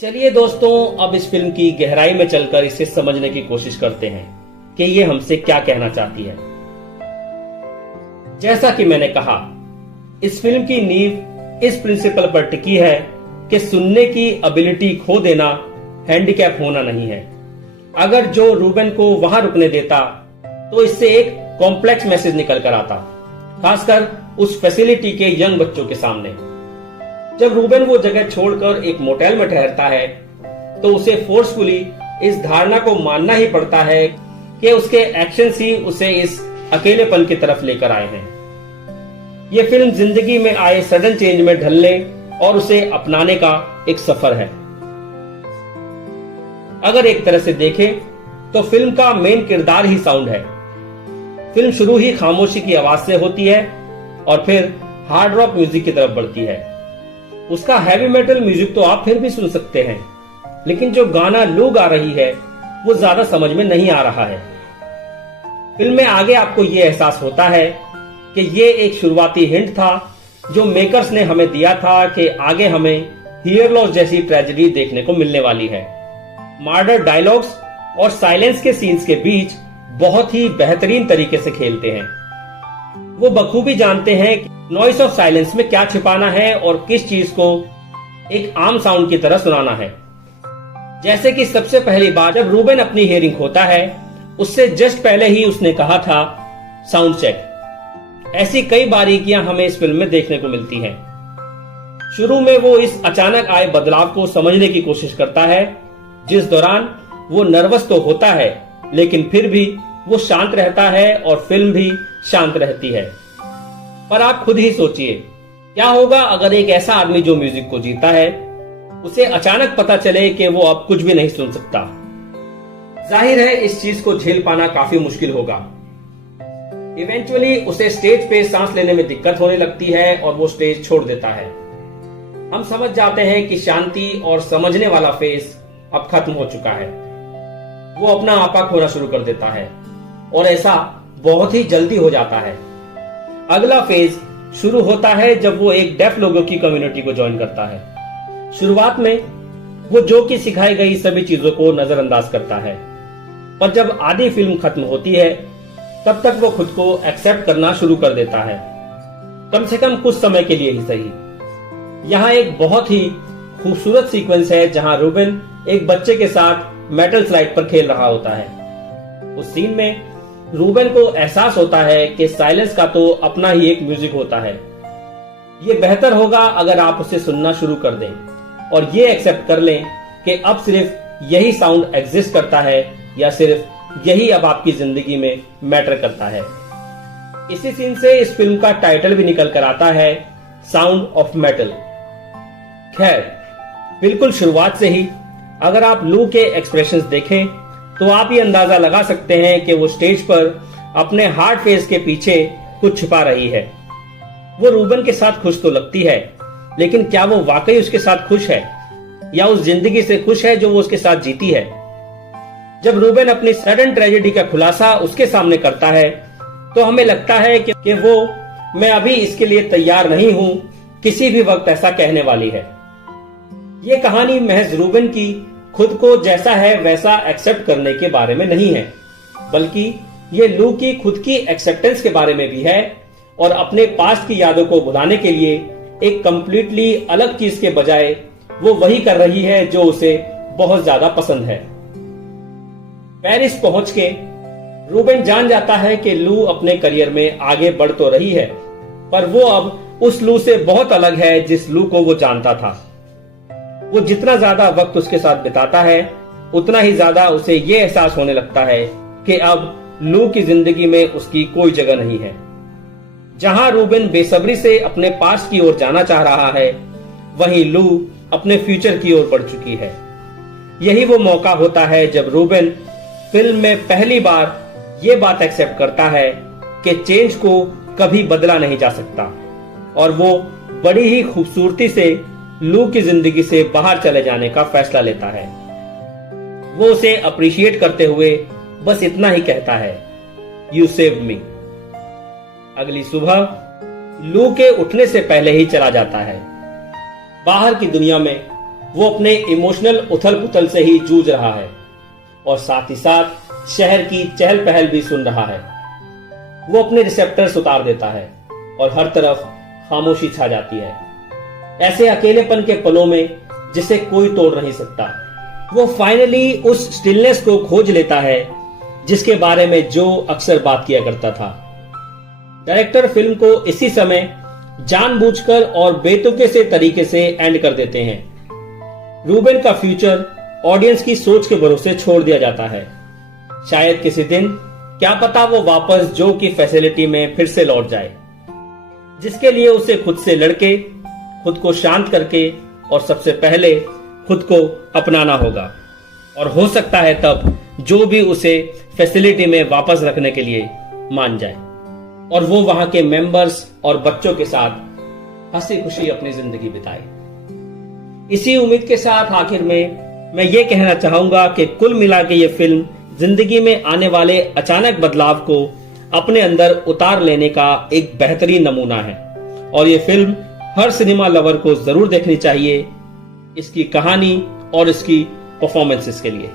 चलिए दोस्तों, अब इस फिल्म की गहराई में चलकर इसे समझने की कोशिश करते हैं कि ये हमसे क्या कहना चाहती है। जैसा कि मैंने कहा, इस फिल्म की नींव इस प्रिंसिपल पर टिकी है कि सुनने की एबिलिटी खो देना हैंडीकैप होना नहीं है। अगर जो रूबेन को वहां रुकने देता तो इससे एक कॉम्प्लेक्स मैसेज निकल कर आता, खासकर उस फैसिलिटी के यंग बच्चों के सामने। जब रूबेन वो जगह छोड़कर एक मोटेल में ठहरता है तो उसे फोर्सफुली इस धारणा को मानना ही पड़ता है कि उसके एक्शंस ही उसे इस अकेलेपन की तरफ लेकर आए हैं। ये फिल्म जिंदगी में आए सडन चेंज में ढलने और उसे अपनाने का एक सफर है। अगर एक तरह से देखें तो फिल्म का मेन किरदार ही साउंड है। फिल्म शुरू ही खामोशी की आवाज से होती है और फिर हार्ड रॉक म्यूजिक की तरफ बढ़ती है। उसका हैवी मेटल म्यूजिक तो आप फिर भी सुन सकते हैं, लेकिन जो गाना लू गा रही है वो ज्यादा समझ में नहीं आ रहा है। फिल्म में आगे आपको ये एहसास होता है कि ये एक शुरुआती हिंट था जो मेकर्स ने हमें दिया था कि आगे हमें हियर लॉस जैसी ट्रेजेडी देखने को मिलने वाली है। मर्डर डायलॉग्स और साइलेंस के सीन्स के बीच बहुत ही बेहतरीन तरीके से खेलते हैं। वो बखूबी जानते हैं कि नॉइस ऑफ साइलेंस में क्या छिपाना है और किस चीज को एक आम साउंड की तरह सुनाना है। जैसे कि सबसे पहली बार जब रूबेन अपनी हियरिंग खोता है, उससे जस्ट पहले ही उसने कहा था साउंड चेक। ऐसी कई बारीकियां हमें इस फिल्म में देखने को मिलती हैं। शुरू में वो इस अचानक आए बदलाव को समझने की कोशिश करता है, जिस दौरान वो नर्वस तो होता है लेकिन फिर भी वो शांत रहता है और फिल्म भी शांत रहती है। पर आप खुद ही सोचिए, क्या होगा अगर एक ऐसा आदमी जो म्यूजिक को जीता है उसे अचानक पता चले कि वो अब कुछ भी नहीं सुन सकता। जाहिर है इस चीज को झेल पाना काफी मुश्किल होगा। इवेंचुअली उसे स्टेज पे सांस लेने में दिक्कत होने लगती है और वो स्टेज छोड़ देता है। हम समझ जाते हैं कि शांति और समझने वाला फेज अब खत्म हो चुका है। वो अपना आपा खोना शुरू कर देता है और ऐसा बहुत ही जल्दी हो जाता है। अगला फेज शुरू होता है जब वो एक डेफ लोगों की कम्युनिटी को ज्वाइन करता है। शुरुआत में वो जो कि सिखाई गई सभी चीजों को नजरअंदाज करता है, पर जब आधी फिल्म खत्म होती है तब तक वो खुद को एक्सेप्ट करना शुरू कर देता है, कम से कम कुछ समय के लिए ही सही। यहाँ एक बहुत ही खूबसूरत सीक्वेंस है जहाँ रूबेन एक बच्चे के साथ मेटल स्लाइड पर खेल रहा होता है। उस सीन में रूबेन को एहसास होता है कि साइलेंस का तो अपना ही एक म्यूजिक होता है। ये बेहतर होगा अगर आप उसे सुनना शुरू कर दें और ये एक्सेप्ट कर लें कि अब सिर्फ यही साउंड एग्जिस्ट करता है या सिर्फ यही अब आपकी जिंदगी में मैटर करता है। इसी सीन से इस फिल्म का टाइटल भी निकल कर आता है, साउंड ऑफ मेटल। खैर, बिल्कुल शुरुआत से ही अगर आप लू के एक्सप्रेशंस देखें तो आप ये अंदाजा लगा सकते हैं कि वो स्टेज पर अपने हार्ड फेस के पीछे कुछ छुपा रही है। वो रूबेन के साथ खुश तो लगती है, लेकिन क्या वो वाकई उसके साथ खुश है या उस जिंदगी से खुश है जो वो उसके साथ जीती है? जब रूबेन अपनी सडन ट्रेजेडी का खुलासा उसके सामने करता है तो हमें लगता है कि वो मैं अभी इसके लिए तैयार नहीं हूं, किसी भी वक्त ऐसा कहने वाली है। ये कहानी महज रूबेन की खुद को जैसा है वैसा एक्सेप्ट करने के बारे में नहीं है, बल्कि ये लू की खुद की एक्सेप्टेंस के बारे में भी है और अपने पास्ट की यादों को भुलाने के लिए एक कंप्लीटली अलग चीज के बजाय वो वही कर रही है जो उसे बहुत ज्यादा पसंद है। पेरिस पहुंच के रूबेन जान जाता है कि लू अपने करियर में आगे बढ़ तो रही है, पर वो अब उस लू से बहुत अलग है जिस लू को वो जानता था। वो जितना ज्यादा वक्त उसके साथ बिताता है उतना ही ज्यादा उसे ये एहसास होने लगता है कि अब लू की जिंदगी में उसकी कोई जगह नहीं है। जहां रूबेन बेसब्री से अपने पास्ट की ओर जाना चाह रहा है, वहीं लू अपने फ्यूचर की ओर बढ़ चुकी है। यही वो मौका होता है जब रूबेन फिल्म में पहली बार ये बात एक्सेप्ट करता है कि चेंज को कभी बदला नहीं जा सकता और वो बड़ी ही खूबसूरती से लू की जिंदगी से बाहर चले जाने का फैसला लेता है। वो उसे अप्रिशिएट करते हुए बस इतना ही कहता है, यू सेव्ड मी। अगली सुबह लू के उठने से पहले ही चला जाता है। बाहर की दुनिया में वो अपने इमोशनल उथल पुथल से ही जूझ रहा है और साथ ही साथ शहर की चहल पहल भी सुन रहा है। वो अपने रिसेप्टर्स उतार देता है और हर तरफ खामोशी छा जाती है, ऐसे अकेलेपन के पलों में जिसे कोई तोड़ नहीं सकता। वो फाइनली उस स्टिलनेस को खोज लेता है जिसके बारे में जो अक्सर बात किया करता था। डायरेक्टर फिल्म को इसी समय जानबूझकर और बेतुके से तरीके से एंड कर देते हैं। रूबेन का फ्यूचर ऑडियंस की सोच के भरोसे छोड़ दिया जाता है। शायद किसी दिन, क्या पता, वो वापस जो की फैसिलिटी में फिर से लौट जाए, जिसके लिए उसे खुद से लड़के, खुद को शांत करके और सबसे पहले खुद को अपनाना होगा। और हो सकता है तब जो भी उसे फैसिलिटी में वापस रखने के लिए मान जाए और वो वहां के मेंबर्स और बच्चों के साथ हंसी खुशी अपनी जिंदगी बिताए। इसी उम्मीद के साथ आखिर में मैं ये कहना चाहूंगा कि कुल मिला के ये फिल्म जिंदगी में आने वाले अचानक बदलाव को अपने अंदर उतार लेने का एक बेहतरीन नमूना है और ये फिल्म हर सिनेमा लवर को जरूर देखनी चाहिए, इसकी कहानी और इसकी परफॉर्मेंसेस के लिए।